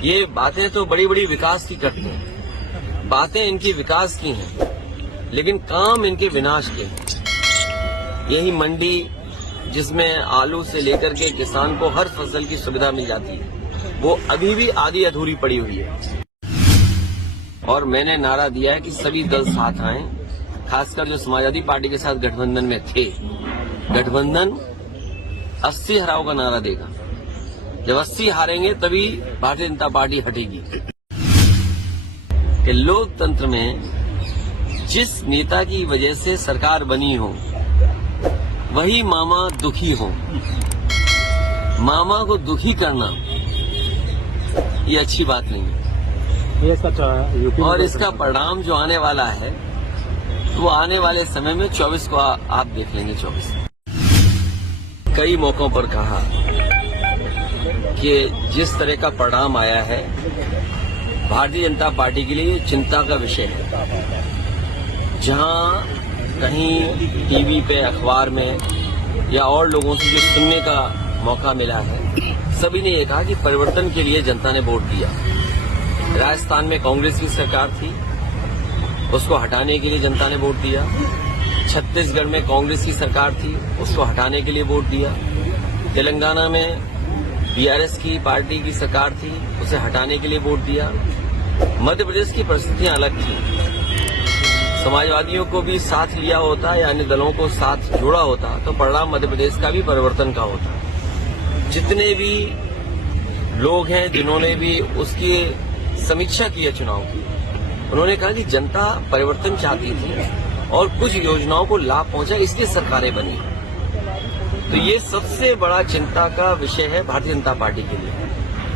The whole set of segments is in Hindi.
ये बातें तो बड़ी बड़ी विकास की करते हैं, बातें इनकी विकास की हैं, लेकिन काम इनके विनाश के हैं। यही मंडी जिसमें आलू से लेकर के किसान को हर फसल की सुविधा मिल जाती है, वो अभी भी आधी अधूरी पड़ी हुई है। और मैंने नारा दिया है कि सभी दल साथ आएं, खासकर जो समाजवादी पार्टी के साथ गठबंधन में थे। गठबंधन 80 हराओ का नारा देगा। जब 80 हारेंगे तभी भारतीय जनता पार्टी हटेगी। कि लोकतंत्र में जिस नेता की वजह से सरकार बनी हो वही मामा दुखी हो, मामा को दुखी करना ये अच्छी बात नहीं है। और इसका परिणाम जो आने वाला है वो आने वाले समय में 24 को आप देख लेंगे। 24 कई मौकों पर कहा कि जिस तरह का परिणाम आया है भारतीय जनता पार्टी के लिए चिंता का विषय है। जहां कहीं टीवी पे, अखबार में या और लोगों से जो सुनने का मौका मिला है, सभी ने ये कहा कि परिवर्तन के लिए जनता ने वोट दिया। राजस्थान में कांग्रेस की सरकार थी, उसको हटाने के लिए जनता ने वोट दिया। छत्तीसगढ़ में कांग्रेस की सरकार थी, उसको हटाने के लिए वोट दिया। तेलंगाना में बीआरएस की पार्टी की सरकार थी, उसे हटाने के लिए वोट दिया। मध्य प्रदेश की परिस्थितियां अलग थी। समाजवादियों को भी साथ लिया होता या अन्य दलों को साथ जोड़ा होता तो परिणाम मध्य प्रदेश का भी परिवर्तन का होता। जितने भी लोग हैं जिन्होंने भी उसकी समीक्षा की है चुनाव की, उन्होंने कहा कि जनता परिवर्तन चाहती थी और कुछ योजनाओं को लाभ पहुंचा, इसलिए सरकारें बनी। तो ये सबसे बड़ा चिंता का विषय है भारतीय जनता पार्टी के लिए,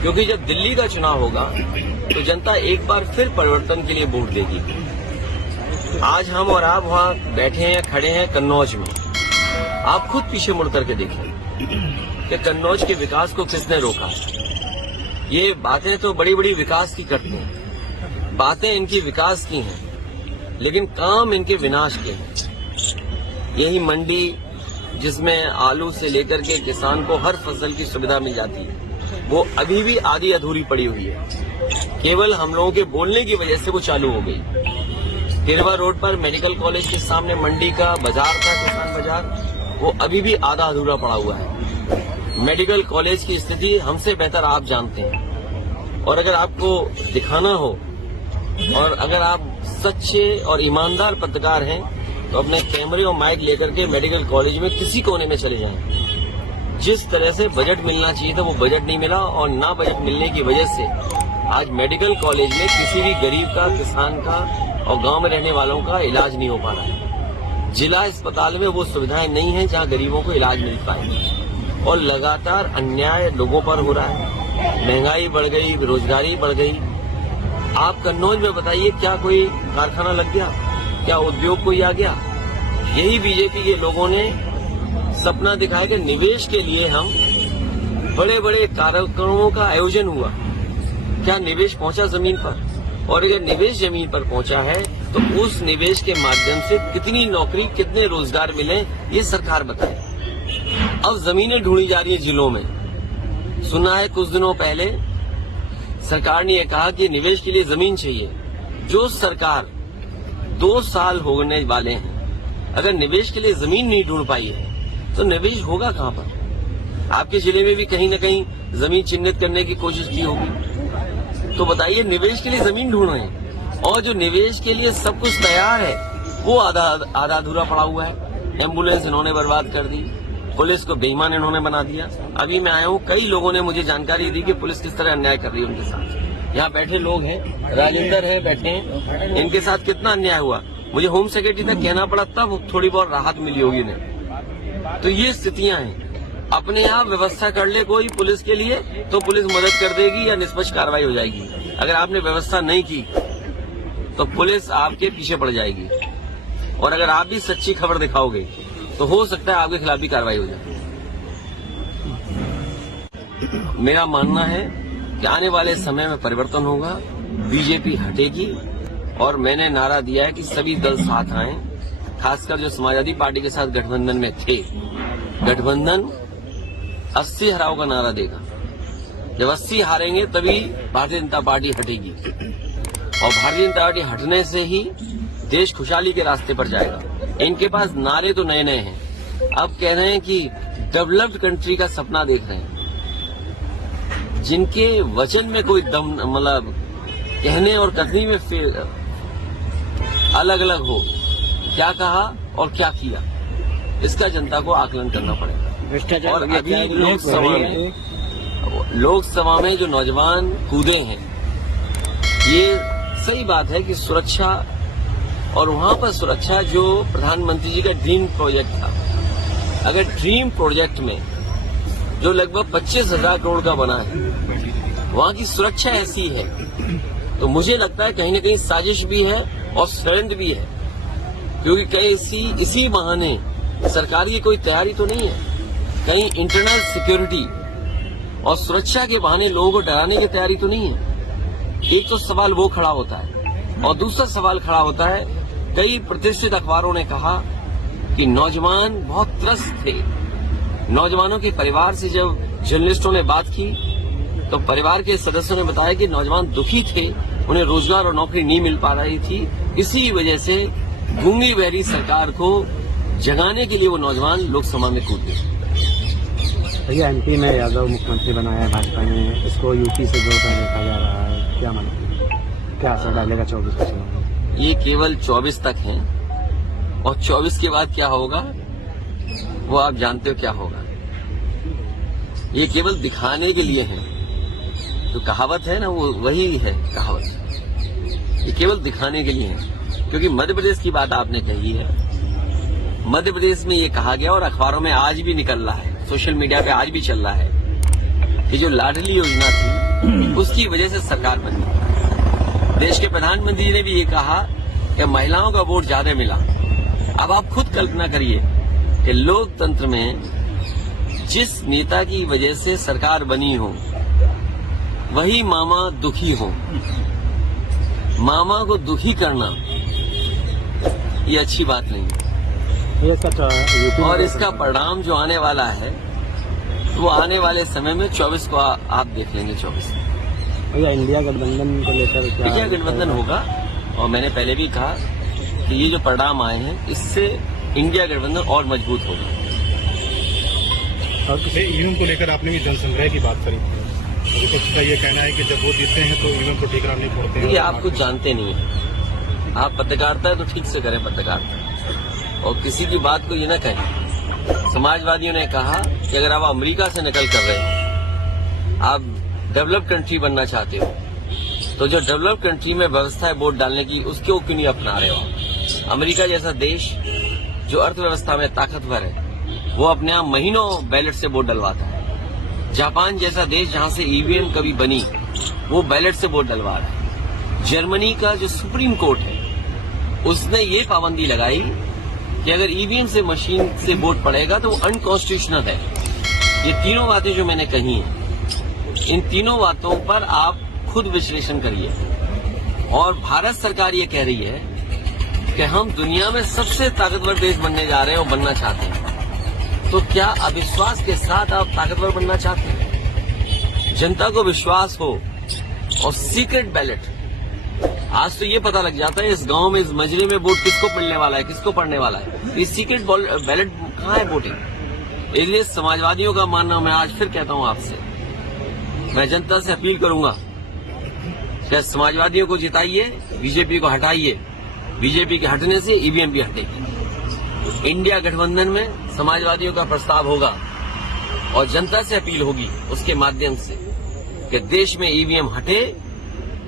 क्योंकि जब दिल्ली का चुनाव होगा तो जनता एक बार फिर परिवर्तन के लिए वोट देगी। आज हम और आप वहां बैठे हैं, खड़े हैं कन्नौज में। आप खुद पीछे मुड़ करके देखें कि कन्नौज के विकास को किसने रोका। ये बातें तो बड़ी बड़ी विकास की करते हैं, बातें इनकी विकास की हैं, लेकिन काम इनके विनाश के हैं। यही मंडी जिसमें आलू से लेकर के किसान को हर फसल की सुविधा मिल जाती है, वो अभी भी आधी अधूरी पड़ी हुई है। केवल हम लोगों के बोलने की वजह से वो चालू हो गई। तिरवा रोड पर मेडिकल कॉलेज के सामने मंडी का बाजार था, किसान बाजार, वो अभी भी आधा अधूरा पड़ा हुआ है। मेडिकल कॉलेज की स्थिति हमसे बेहतर आप जानते हैं। और अगर आपको दिखाना हो और अगर आप सच्चे और ईमानदार पत्रकार हैं तो अपने कैमरे और माइक लेकर के मेडिकल कॉलेज में किसी कोने में चले जाएं। जिस तरह से बजट मिलना चाहिए था वो बजट नहीं मिला, और ना बजट मिलने की वजह से आज मेडिकल कॉलेज में किसी भी गरीब का, किसान का और गांव में रहने वालों का इलाज नहीं हो पा रहा है। जिला अस्पताल में वो सुविधाएं नहीं है जहां गरीबों को इलाज मिल पाए। और लगातार अन्याय लोगों पर हो रहा है, महंगाई बढ़ गई, बेरोजगारी बढ़ गई। आप कन्नौज में बताइए, क्या कोई कारखाना लग गया, क्या उद्योग कोई आ गया? यही बीजेपी के लोगों ने सपना दिखाया कि निवेश के लिए हम बड़े बड़े कार्यक्रमों का आयोजन हुआ। क्या निवेश पहुंचा जमीन पर? और अगर निवेश जमीन पर पहुंचा है तो उस निवेश के माध्यम से कितनी नौकरी, कितने रोजगार मिले, ये सरकार बताए। अब जमीनें ढूंढी जा रही है जिलों में। सुना है कुछ दिनों पहले सरकार ने यह कहा कि निवेश के लिए जमीन चाहिए। जो सरकार 2 साल होने वाले हैं, अगर निवेश के लिए जमीन नहीं ढूंढ पाई है तो निवेश होगा कहां पर? आपके जिले में भी कहीं न कहीं जमीन चिन्हित करने की कोशिश की होगी। तो बताइए, निवेश के लिए जमीन ढूंढ रहे हैं और जो निवेश के लिए सब कुछ तैयार है वो आधा अधूरा पड़ा हुआ है। एम्बुलेंस इन्होंने बर्बाद कर दी, पुलिस को बेईमान इन्होंने बना दिया। अभी मैं आया हूँ, कई लोगों ने मुझे जानकारी दी कि पुलिस किस तरह अन्याय कर रही है उनके साथ। यहाँ बैठे लोग हैं, राजेंद्र है बैठे हैं, इनके साथ कितना अन्याय हुआ। मुझे होम सेक्रेटरी तक कहना पड़ा, तब थोड़ी बहुत राहत मिली होगी इन्हें। तो ये स्थितियां हैं। अपने आप व्यवस्था कर ले कोई पुलिस के लिए तो पुलिस मदद कर देगी या निष्पक्ष कार्रवाई हो जाएगी। अगर आपने व्यवस्था नहीं की तो पुलिस आपके पीछे पड़ जाएगी। और अगर आप भी सच्ची खबर दिखाओगे तो हो सकता है आपके खिलाफ भी कार्रवाई हो जाए। मेरा मानना है कि आने वाले समय में परिवर्तन होगा, बीजेपी हटेगी। और मैंने नारा दिया है कि सभी दल साथ आएं, खासकर जो समाजवादी पार्टी के साथ गठबंधन में थे। गठबंधन 80 हराओ का नारा देगा। जब 80 हारेंगे तभी भारतीय जनता पार्टी हटेगी, और भारतीय जनता पार्टी हटने से ही देश खुशहाली के रास्ते पर जाएगा। इनके पास नारे तो नए नए हैं, अब कह रहे हैं कि डेवलप्ड कंट्री का सपना देख रहे हैं, जिनके वचन में कोई दम, मतलब कहने और करने में अलग अलग हो, क्या कहा और क्या किया, इसका जनता को आकलन करना पड़ेगा। और अभी लोकसभा में जो नौजवान कूदे हैं, ये सही बात है कि सुरक्षा, और वहां पर सुरक्षा जो प्रधानमंत्री जी का ड्रीम प्रोजेक्ट था, अगर ड्रीम प्रोजेक्ट में जो लगभग 25,000 करोड़ का बना है, वहां की सुरक्षा ऐसी है, तो मुझे लगता है कहीं न कहीं साजिश भी है और षड्यंत्र भी है, क्योंकि कहीं इसी बहाने सरकार की कोई तैयारी तो नहीं है, कहीं इंटरनल सिक्योरिटी और सुरक्षा के बहाने लोगों को डराने की तैयारी तो नहीं है। एक तो सवाल वो खड़ा होता है, और दूसरा सवाल खड़ा होता है, कई प्रतिष्ठित अखबारों ने कहा कि नौजवान बहुत त्रस्त थे। नौजवानों के परिवार से जब जर्नलिस्टों ने बात की, तो परिवार के सदस्यों ने बताया कि नौजवान दुखी थे, उन्हें रोजगार और नौकरी नहीं मिल पा रही थी, इसी वजह से गूंगी बहरी सरकार को जगाने के लिए वो नौजवान लोकसभा में कूद गए। भैया, एमपी में यादव मुख्यमंत्री बनाया है भाजपा ने, इसको यूपी से जोड़कर देखा जा रहा है, क्या मानते हैं, क्या असर डालेगा 24 का चुनाव? ये केवल 24 तक है, और 24 के बाद क्या होगा वो आप जानते हो क्या होगा। ये केवल दिखाने के लिए है, जो कहावत है ना, वो वही है कहावत, ये केवल दिखाने के लिए है। क्योंकि मध्य प्रदेश की बात आपने कही है, मध्य प्रदेश में ये कहा गया और अखबारों में आज भी निकल रहा है, सोशल मीडिया पे आज भी चल रहा है कि जो लाडली योजना थी उसकी वजह से सरकार बनी। देश के प्रधानमंत्री जी ने भी ये कहा कि महिलाओं का वोट ज्यादा मिला। अब आप खुद कल्पना करिए कि लोकतंत्र में जिस नेता की वजह से सरकार बनी हो, वही मामा दुखी हो, मामा को दुखी करना ये अच्छी बात नहीं है। और इसका परिणाम जो आने वाला है, वो आने वाले समय में 24 को आप देख लेंगे। 24 भैया, इंडिया गठबंधन को लेकर क्या? इंडिया गठबंधन होगा, और मैंने पहले भी कहा कि ये जो परिणाम आए हैं, इससे इंडिया गठबंधन और मजबूत होगा। और ईवीएम को लेकर आपने भी जनसंग्रह की बात करी, विपक्ष का ये कहना है कि जब वो जीतते हैं तो ईवीएम को ठेकरा नहीं फोड़ते हैं। ये आप कुछ जानते नहीं है, आप पत्रकारिता है तो ठीक से करें पत्रकारिता, और किसी की बात को ये न कहें। समाजवादियों ने कहा कि अगर आप अमेरिका से नकल कर रहे हो, आप डेवलप कंट्री बनना चाहते हो, तो जो डेवलप कंट्री में व्यवस्था है वोट डालने की, उसको क्यों नहीं अपना रहे हो? अमेरिका जैसा देश जो अर्थव्यवस्था में ताकतवर है, वो अपने आप महीनों बैलेट से वोट डलवाता है। जापान जैसा देश जहां से ईवीएम कभी बनी, वो बैलेट से वोट डलवा रहा है। जर्मनी का जो सुप्रीम कोर्ट है, उसने ये पाबंदी लगाई कि अगर ईवीएम से मशीन से वोट पड़ेगा तो वो अनकॉन्स्टिट्यूशनल है। ये तीनों बातें जो मैंने कही हैं, इन तीनों बातों पर आप खुद विश्लेषण करिए। और भारत सरकार ये कह रही है कि हम दुनिया में सबसे ताकतवर देश बनने जा रहे हैं और बनना चाहते हैं। तो क्या अविश्वास के साथ आप ताकतवर बनना चाहते हैं? जनता को विश्वास हो, और सीक्रेट बैलेट, आज तो ये पता लग जाता है इस गांव में, इस मजरे में वोट किसको पड़ने वाला है, किसको पड़ने वाला है। ये सीक्रेट बैलेट कहाँ है वोटिंग? इसलिए समाजवादियों का मानना, मैं आज फिर कहता हूं आपसे, मैं जनता से अपील करूंगा कि समाजवादियों को जिताइए, बीजेपी को हटाइए। बीजेपी के हटने से ईवीएम भी हटेगी। इंडिया गठबंधन में समाजवादियों का प्रस्ताव होगा, और जनता से अपील होगी उसके माध्यम से कि देश में ईवीएम हटे,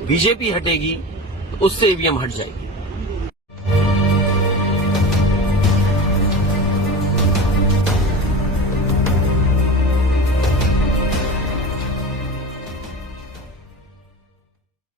बीजेपी हटेगी, तो उससे ईवीएम हट जाएगी।